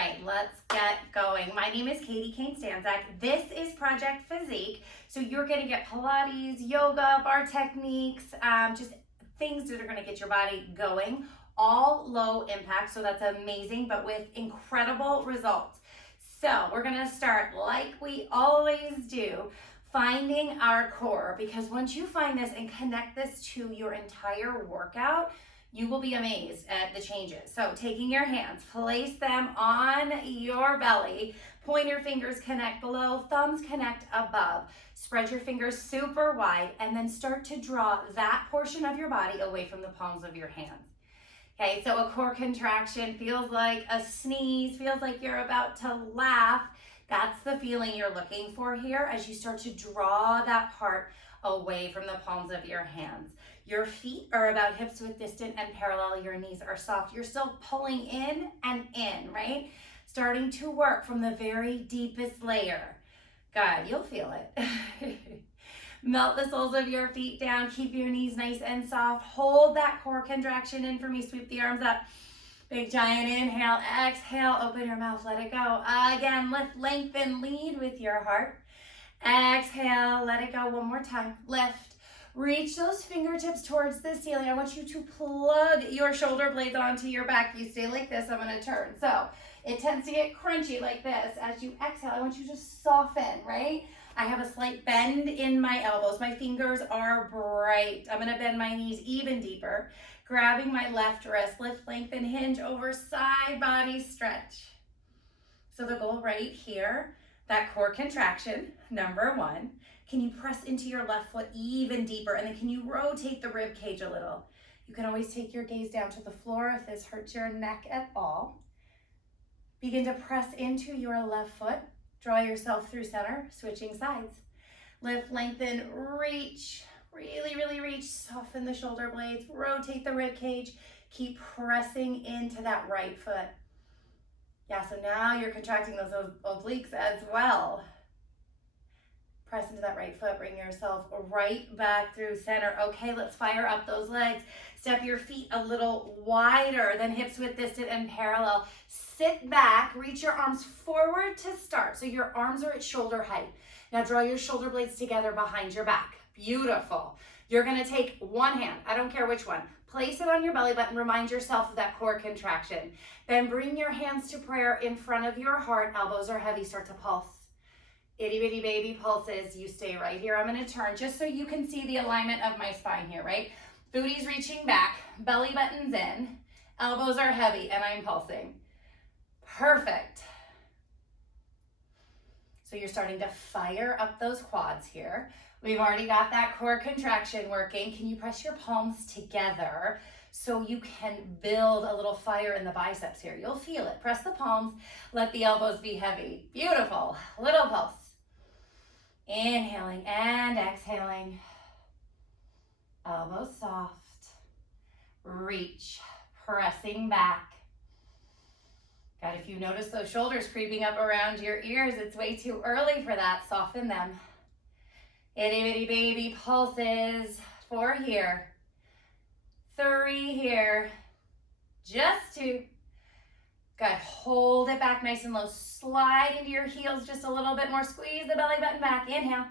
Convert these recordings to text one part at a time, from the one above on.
right, let's get going. My name is Katie Kane-Stanczak. This is Project Physique. So you're going to get Pilates, yoga, barre techniques, just things that are going to get your body going, all low impact. So that's amazing, but with incredible results. So we're going to start like we always do, finding our core, because once you find this and connect this to your entire workout, you will be amazed at the changes. So taking your hands, place them on your belly, pointer fingers connect below, thumbs connect above, spread your fingers super wide, and then start to draw that portion of your body away from the palms of your hands. Okay, so a core contraction feels like a sneeze, feels like you're about to laugh. That's the feeling you're looking for here as you start to draw that part away from the palms of your hands. Your feet are about hips width distant and parallel. Your knees are soft. You're still pulling in and in, right? Starting to work from the very deepest layer. Good, you'll feel it. Melt the soles of your feet down. Keep your knees nice and soft. Hold that core contraction in for me. Sweep the arms up. Big giant inhale. Exhale. Open your mouth. Let it go. Again, lift, lengthen, lead with your heart. Exhale. Let it go. One more time. Lift. Reach those fingertips towards the ceiling. I want you to plug your shoulder blades onto your back. You stay like this. I'm going to turn. So it tends to get crunchy like this. As you exhale, I want you to soften, right? I have a slight bend in my elbows. My fingers are bright. I'm going to bend my knees even deeper. Grabbing my left wrist. Lift, lengthen, hinge over side body stretch. So the goal right here, that core contraction, number one. Can you press into your left foot even deeper? And then can you rotate the rib cage a little? You can always take your gaze down to the floor if this hurts your neck at all. Begin to press into your left foot. Draw yourself through center, switching sides. Lift, lengthen, reach. Really, really reach. Soften the shoulder blades. Rotate the rib cage. Keep pressing into that right foot. Yeah, so now you're contracting those obliques as well. Press into that right foot, bring yourself right back through center. Okay, let's fire up those legs. Step your feet a little wider than hips width distant and parallel. Sit back, reach your arms forward to start. So your arms are at shoulder height. Now draw your shoulder blades together behind your back. Beautiful. You're gonna take one hand, I don't care which one, place it on your belly button, remind yourself of that core contraction. Then bring your hands to prayer in front of your heart. Elbows are heavy, start to pulse. Itty bitty baby pulses. You stay right here. I'm going to turn just so you can see the alignment of my spine here, right? Booty's reaching back, belly button's in, elbows are heavy, and I'm pulsing. Perfect. So you're starting to fire up those quads here. We've already got that core contraction working. Can you press your palms together so you can build a little fire in the biceps here? You'll feel it. Press the palms, let the elbows be heavy. Beautiful. Little pulse. Inhaling and exhaling. Elbows soft. Reach. Pressing back. God, if you notice those shoulders creeping up around your ears, it's way too early for that. Soften them. Itty bitty baby pulses. 4 here. 3 here. Just 2. Good. Hold it back nice and low. Slide into your heels just a little bit more. Squeeze the belly button back. Inhale.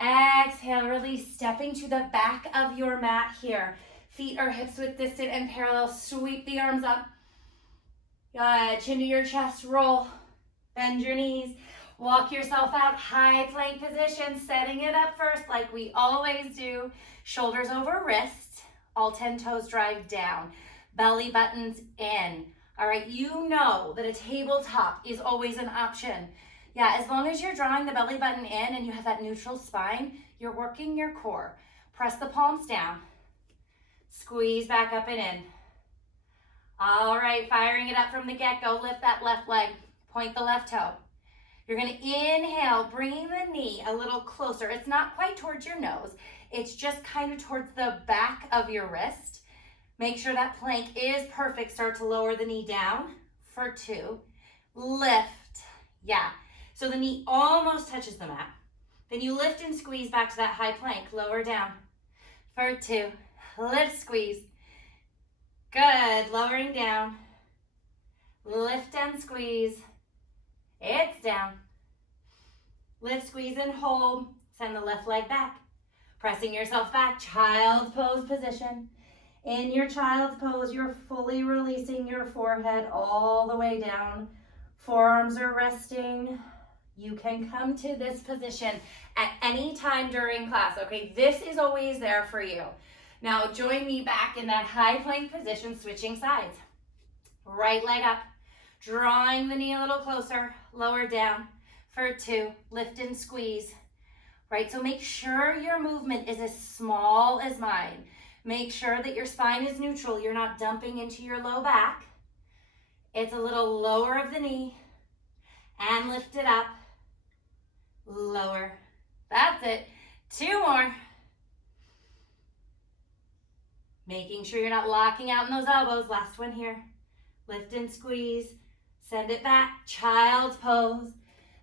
Exhale. Release. Stepping to the back of your mat here. Feet are hips width distant and parallel. Sweep the arms up. Good. Chin to your chest. Roll. Bend your knees. Walk yourself out. High plank position. Setting it up first like we always do. Shoulders over wrists. All 10 toes drive down. Belly buttons in. All right, you know that a tabletop is always an option. Yeah, as long as you're drawing the belly button in and you have that neutral spine, you're working your core. Press the palms down. Squeeze back up and in. All right, firing it up from the get-go. Lift that left leg. Point the left toe. You're going to inhale, bring the knee a little closer. It's not quite towards your nose. It's just kind of towards the back of your wrist. Make sure that plank is perfect. Start to lower the knee down for 2. Lift. Yeah. So the knee almost touches the mat. Then you lift and squeeze back to that high plank. Lower down for 2. Lift, squeeze. Good. Lowering down. Lift and squeeze. It's down. Lift, squeeze, and hold. Send the left leg back. Pressing yourself back, child's pose position. In your child's pose, you're fully releasing your forehead all the way down. Forearms are resting. You can come to this position at any time during class, okay? This is always there for you. Now join me back in that high plank position, switching sides. Right leg up, drawing the knee a little closer, lower down for 2, lift and squeeze. Right, so make sure your movement is as small as mine. Make sure that your spine is neutral. You're not dumping into your low back. It's a little lower of the knee. And lift it up. Lower. That's it. 2 more. Making sure you're not locking out in those elbows. Last one here. Lift and squeeze. Send it back. Child's pose.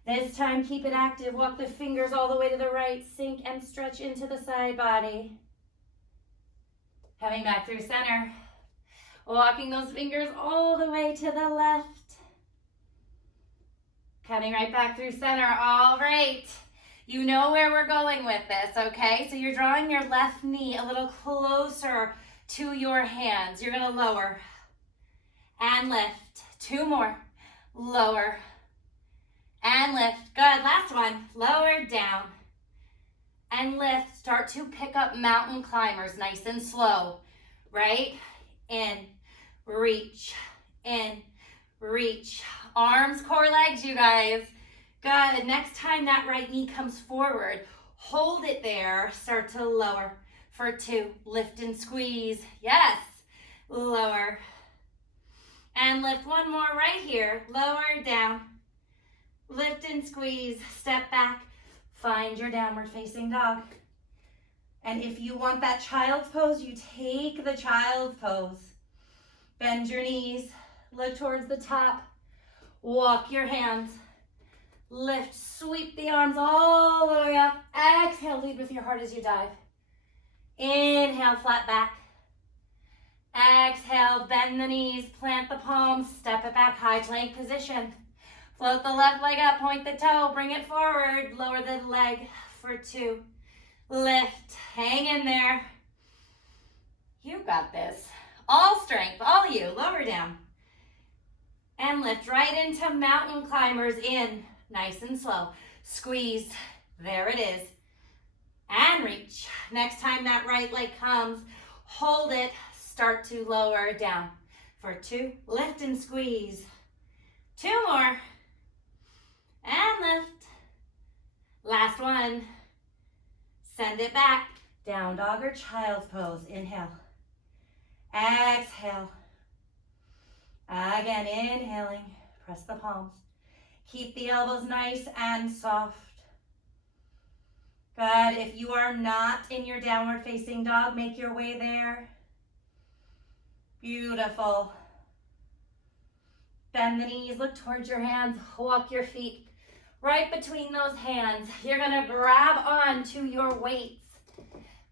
This time, keep it active. Walk the fingers all the way to the right. Sink and stretch into the side body. Coming back through center. Walking those fingers all the way to the left. Coming right back through center. All right. You know where we're going with this, okay? So you're drawing your left knee a little closer to your hands. You're going to lower and lift. 2 more. Lower and lift. Good. Last one. Lower, down, and lift. Start to pick up mountain climbers, nice and slow. Right? In, reach, in, reach. Arms, core, legs, you guys. Good. Next time that right knee comes forward, hold it there. Start to lower for 2. Lift and squeeze. Yes. Lower. And lift. 1 more right here. Lower, down. Lift and squeeze, step back, find your downward facing dog. And if you want that child's pose, you take the child's pose. Bend your knees, look towards the top, walk your hands, lift, sweep the arms all the way up. Exhale, lead with your heart as you dive. Inhale, flat back. Exhale, bend the knees, plant the palms, step it back, high plank position. Float the left leg up, point the toe, bring it forward, lower the leg for 2. Lift, hang in there. You got this. All strength, all you, lower down. And lift right into mountain climbers in, nice and slow. Squeeze, there it is. And reach. Next time that right leg comes, hold it, start to lower down. For 2, lift and squeeze. 2 more. And lift. Last one. Send it back. Down dog or child's pose. Inhale. Exhale. Again, inhaling. Press the palms. Keep the elbows nice and soft. Good. If you are not in your downward facing dog, make your way there. Beautiful. Bend the knees, look towards your hands, walk your feet right between those hands. You're gonna grab onto your weights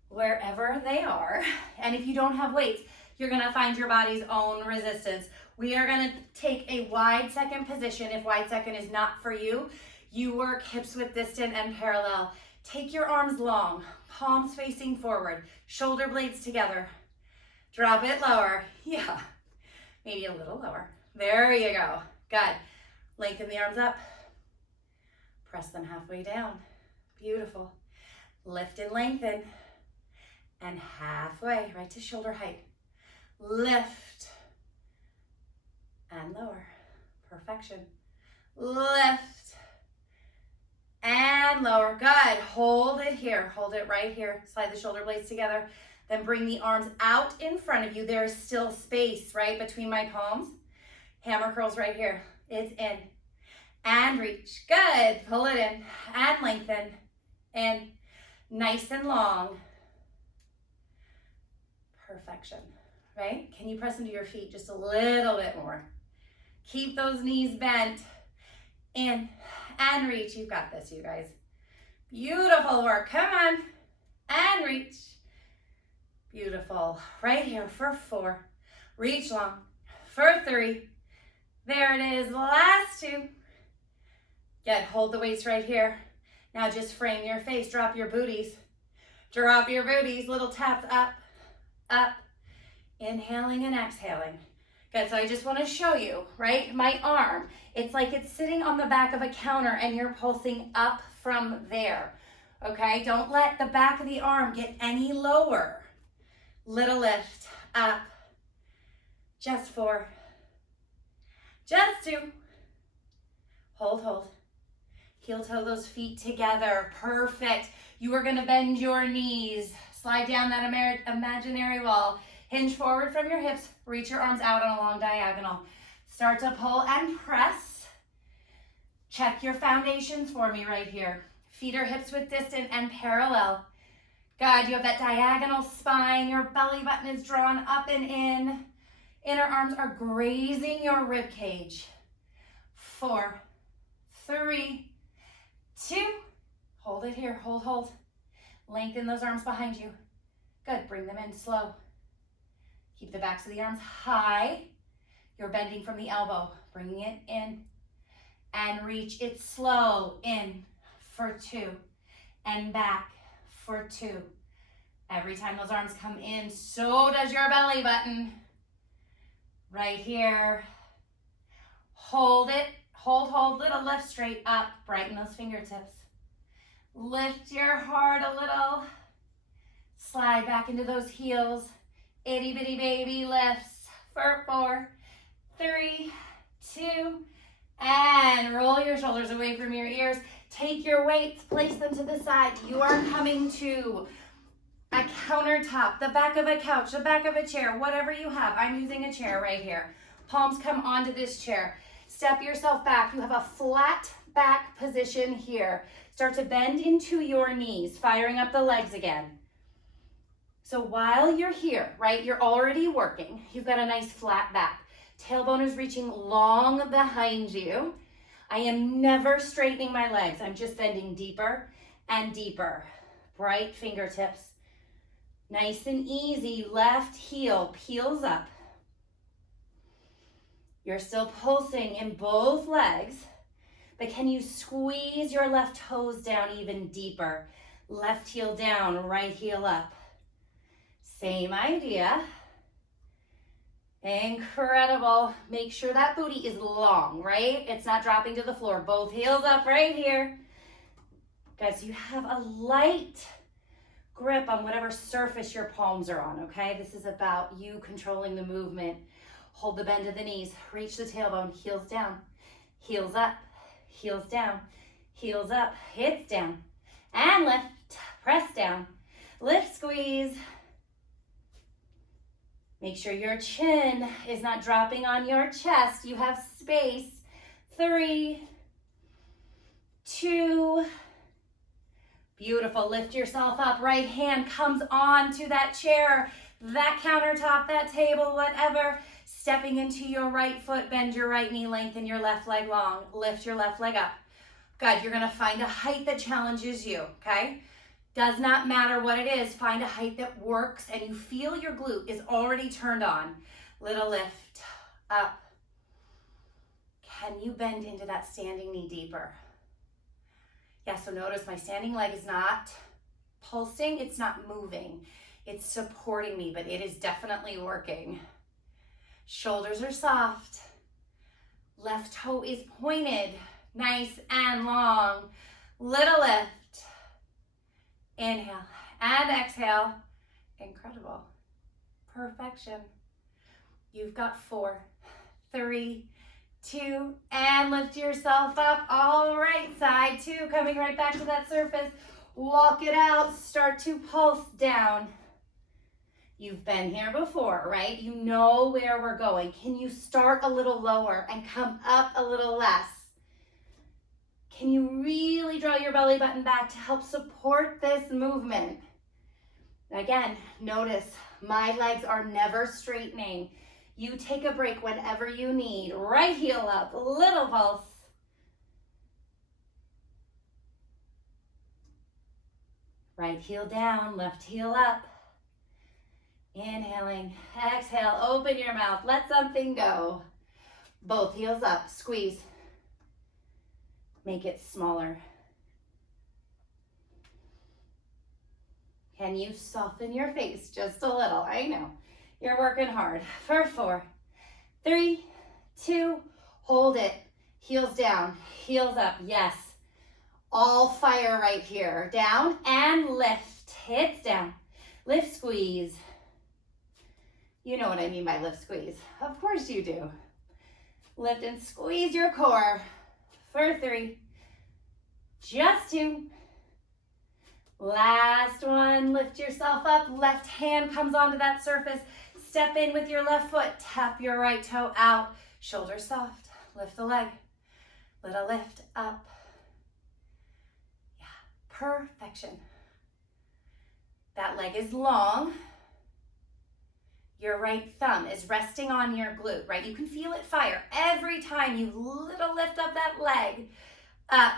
wherever they are. And if you don't have weights, you're gonna find your body's own resistance. We are gonna take a wide second position. If wide second is not for you, you work hips width distant and parallel. Take your arms long, palms facing forward, shoulder blades together. Drop it lower. Yeah, maybe a little lower. There you go. Good. Lengthen the arms up. Press them halfway down. Beautiful. Lift and lengthen. And halfway, right to shoulder height. Lift. And lower. Perfection. Lift. And lower. Good. Hold it here. Hold it right here. Slide the shoulder blades together. Then bring the arms out in front of you. There is still space, right, between my palms. Hammer curls right here. It's in. And reach. Good. Pull it in. And lengthen. In. Nice and long. Perfection. Right? Can you press into your feet just a little bit more? Keep those knees bent. In. And reach. You've got this, you guys. Beautiful work. Come on. And reach. Beautiful. Right here for 4. Reach long. For 3. There it is, last two. Good, hold the weights right here. Now just frame your face, drop your booties. Drop your booties, little taps up, up. Inhaling and exhaling. Good, so I just want to show you, right? My arm, it's like it's sitting on the back of a counter and you're pulsing up from there, okay? Don't let the back of the arm get any lower. Little lift, up. Just 4. Just 2. Hold, hold. Heel toe those feet together. Perfect. You are going to bend your knees. Slide down that imaginary wall. Hinge forward from your hips. Reach your arms out on a long diagonal. Start to pull and press. Check your foundations for me right here. Feet are hips width distant and parallel. Good. You have that diagonal spine. Your belly button is drawn up and in. Inner arms are grazing your rib cage. 4, 3, 2. Hold it here. Hold, hold. Lengthen those arms behind you. Good. Bring them in slow. Keep the backs of the arms high. You're bending from the elbow, bringing it in and reach it slow. In for 2 and back for 2. Every time those arms come in, so does your belly button. Right here. Hold it. Hold, hold. Little lift straight up. Brighten those fingertips. Lift your heart a little. Slide back into those heels. Itty bitty baby lifts for 4, 3, 2, and roll your shoulders away from your ears. Take your weights, place them to the side. You are coming to a countertop, the back of a couch, the back of a chair, whatever you have. I'm using a chair right here. Palms come onto this chair. Step yourself back. You have a flat back position here. Start to bend into your knees, firing up the legs again. So while you're here, right, you're already working. You've got a nice flat back. Tailbone is reaching long behind you. I am never straightening my legs. I'm just bending deeper and deeper. Bright fingertips. Nice and easy. Left heel peels up. You're still pulsing in both legs, but can you squeeze your left toes down even deeper? Left heel down, right heel up. Same idea. Incredible. Make sure that booty is long, right? It's not dropping to the floor. Both heels up right here. Guys, you have a light grip on whatever surface your palms are on, okay? This is about you controlling the movement. Hold the bend of the knees. Reach the tailbone. Heels down. Heels up. Heels down. Heels up. Hips down. And lift. Press down. Lift, squeeze. Make sure your chin is not dropping on your chest. You have space. 3, 2. Beautiful. Lift yourself up. Right hand comes on to that chair, that countertop, that table, whatever. Stepping into your right foot. Bend your right knee. Lengthen your left leg long. Lift your left leg up. Good. You're going to find a height that challenges you, okay? Does not matter what it is. Find a height that works and you feel your glute is already turned on. Little lift up. Can you bend into that standing knee deeper? Yeah, so notice my standing leg is not pulsing. It's not moving. It's supporting me, but it is definitely working. Shoulders are soft. Left toe is pointed. Nice and long. Little lift. Inhale and exhale. Incredible. Perfection. You've got 4, 3, 2, and lift yourself up. All right, side 2, coming right back to that surface. Walk it out. Start to pulse down. You've been here before, right? You know where we're going. Can you start a little lower and come up a little less? Can you really draw your belly button back to help support this movement? Again, notice my legs are never straightening. You take a break whenever you need. Right heel up, little pulse. Right heel down, left heel up. Inhaling, exhale, open your mouth, let something go. Both heels up, squeeze. Make it smaller. Can you soften your face just a little? I know, you're working hard. For 4, 3, 2, hold it. Heels down, heels up, yes. All fire right here. Down and lift, hips down. Lift, squeeze. You know what I mean by lift, squeeze. Of course you do. Lift and squeeze your core. For 3, just 2. Last one, lift yourself up. Left hand comes onto that surface. Step in with your left foot. Tap your right toe out. Shoulders soft. Lift the leg. Little lift up. Yeah, perfection. That leg is long. Your right thumb is resting on your glute, right? You can feel it fire every time you little lift up that leg. Up.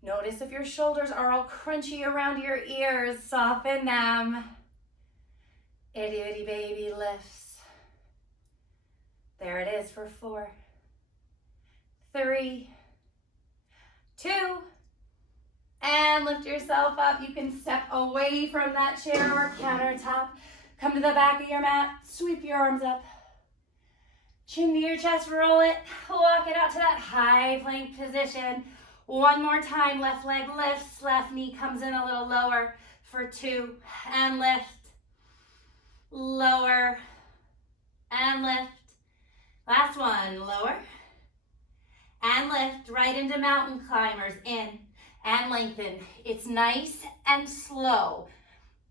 Notice if your shoulders are all crunchy around your ears, soften them. Itty bitty baby lifts. There it is for 4, 3, 2, and lift yourself up. You can step away from that chair or countertop. Come to the back of your mat, sweep your arms up. Chin to your chest, roll it, walk it out to that high plank position. One more time, left leg lifts, left knee comes in a little lower for 2, and lift, lower, and lift. Last one, lower, and lift, right into mountain climbers, in, and lengthen. It's nice and slow.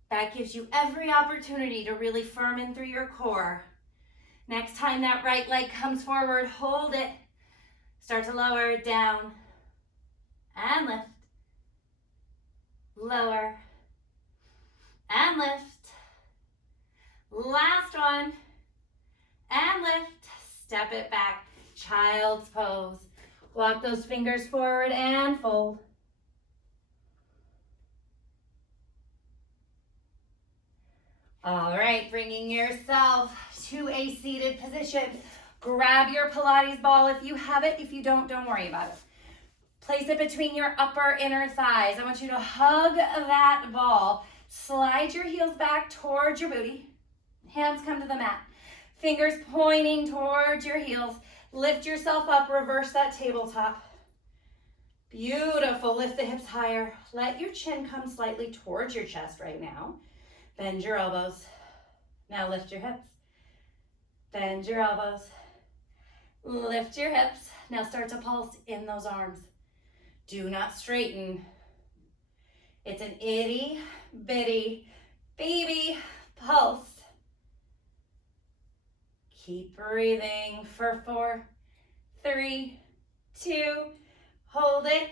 That gives you every opportunity to really firm in through your core. Next time that right leg comes forward, hold it. Start to lower it down. And lift, lower, and lift. Last one, and lift. Step it back, child's pose. Walk those fingers forward and fold. All right, bringing yourself to a seated position. Grab your Pilates ball if you have it. If you don't worry about it. Place it between your upper inner thighs. I want you to hug that ball. Slide your heels back towards your booty. Hands come to the mat. Fingers pointing towards your heels. Lift yourself up, reverse that tabletop. Beautiful, lift the hips higher. Let your chin come slightly towards your chest right now. Bend your elbows. Now lift your hips. Bend your elbows. Lift your hips. Now start to pulse in those arms. Do not straighten. It's an itty bitty baby pulse. Keep breathing for 4, 3, 2, hold it,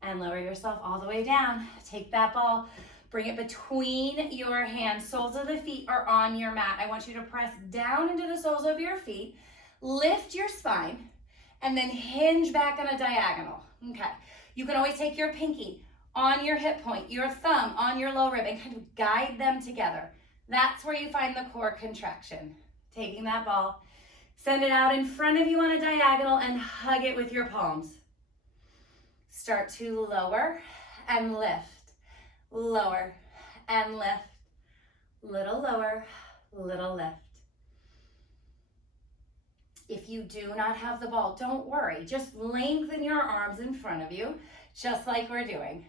and lower yourself all the way down. Take that ball, bring it between your hands. Soles of the feet are on your mat. I want you to press down into the soles of your feet, lift your spine, and then hinge back on a diagonal. Okay, you can always take your pinky on your hip point, your thumb on your low rib, and kind of guide them together. That's where you find the core contraction. Taking that ball, send it out in front of you on a diagonal and hug it with your palms. Start to lower and lift, lower and lift, little lower, little lift. If you do not have the ball, don't worry. Just lengthen your arms in front of you, just like we're doing.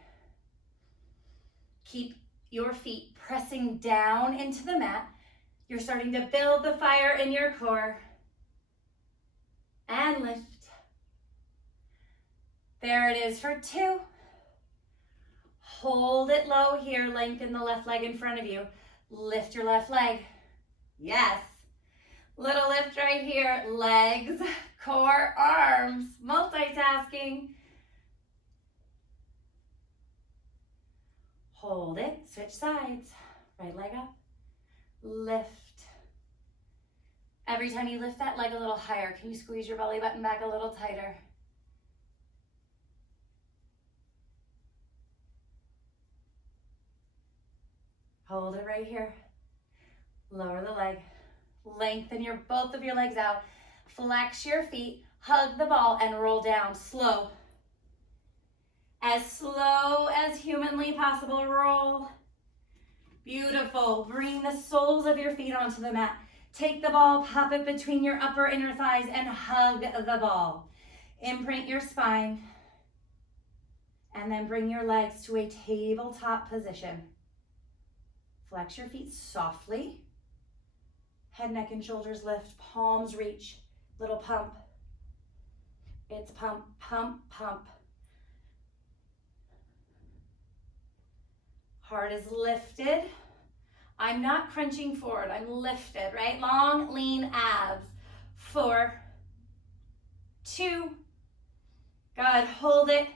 Keep your feet pressing down into the mat. You're starting to build the fire in your core. And lift. There it is for 2. Hold it low here. Lengthen the left leg in front of you. Lift your left leg. Yes. Little lift right here. Legs, core, arms. Multitasking. Hold it. Switch sides. Right leg up. Lift. Every time you lift that leg a little higher, can you squeeze your belly button back a little tighter? Hold it right here. Lower the leg. Lengthen both of your legs out. Flex your feet, hug the ball, and roll down. Slow as humanly possible. Roll. Beautiful. Bring the soles of your feet onto the mat. Take the ball, pop it between your upper inner thighs, and hug the ball. Imprint your spine. And then bring your legs to a tabletop position. Flex your feet softly. Head, neck, and shoulders lift. Palms reach. Little pump. It's pump, pump, pump. Heart is lifted. I'm not crunching forward. I'm lifted, right? Long, lean abs. 4, 2. Good. Hold it.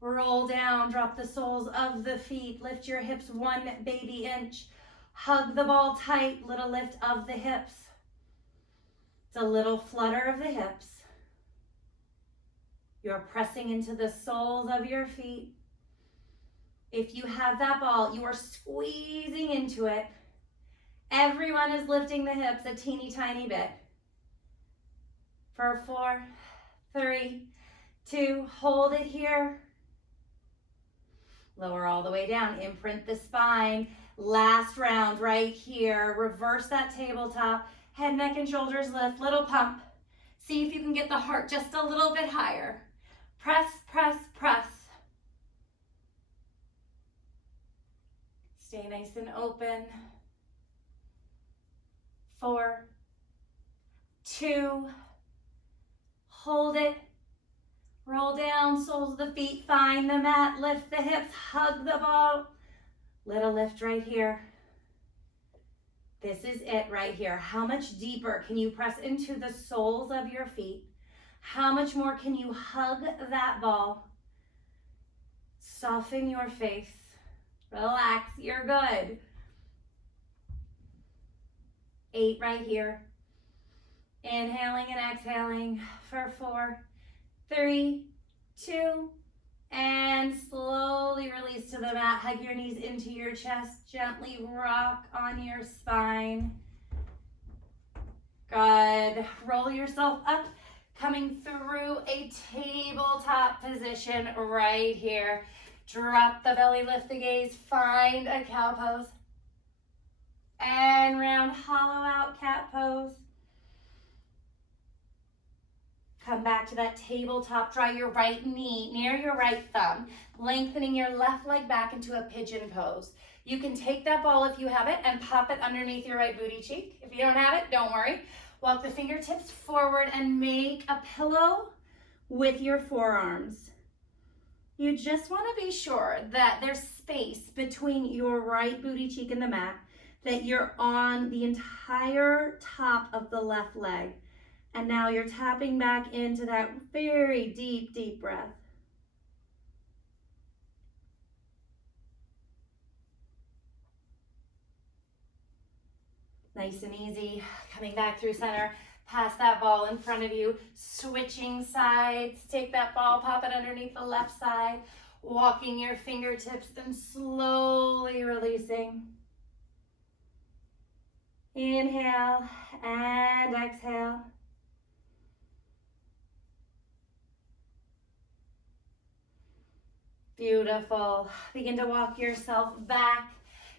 Roll down. Drop the soles of the feet. Lift your hips 1 baby inch. Hug the ball tight. Little lift of the hips. It's a little flutter of the hips. You're pressing into the soles of your feet. If you have that ball, you are squeezing into it. Everyone is lifting the hips a teeny tiny bit. For 4, 3, 2, hold it here. Lower all the way down, imprint the spine. Last round right here. Reverse that tabletop. Head, neck, and shoulders lift. Little pump. See if you can get the heart just a little bit higher. Press, press, press. Stay nice and open. 4, 2, hold it. Roll down, soles of the feet, find the mat, lift the hips, hug the ball. Little lift right here. This is it right here. How much deeper can you press into the soles of your feet? How much more can you hug that ball? Soften your face. Relax, you're good. 8 right here. Inhaling and exhaling for 4, 3, 2, and slowly release to the mat. Hug your knees into your chest. Gently rock on your spine. Good. Roll yourself up, coming through a tabletop position right here. Drop the belly, lift the gaze, find a cow pose. And round, hollow out, cat pose. Come back to that tabletop, draw your right knee near your right thumb, lengthening your left leg back into a pigeon pose. You can take that ball if you have it and pop it underneath your right booty cheek. If you don't have it, don't worry. Walk the fingertips forward and make a pillow with your forearms. You just want to be sure that there's space between your right booty cheek and the mat, that you're on the entire top of the left leg. And now you're tapping back into that very deep, deep breath. Nice and easy. Coming back through center. Pass that ball in front of you. Switching sides. Take that ball, pop it underneath the left side. Walking your fingertips and slowly releasing. Inhale and exhale. Beautiful. Begin to walk yourself back,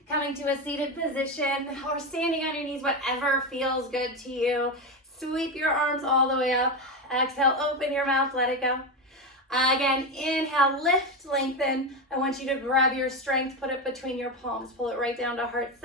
coming to a seated position or standing on your knees, whatever feels good to you. Sweep your arms all the way up. Exhale, open your mouth, let it go. Again, inhale, lift, lengthen. I want you to grab your strength, put it between your palms, pull it right down to heart center.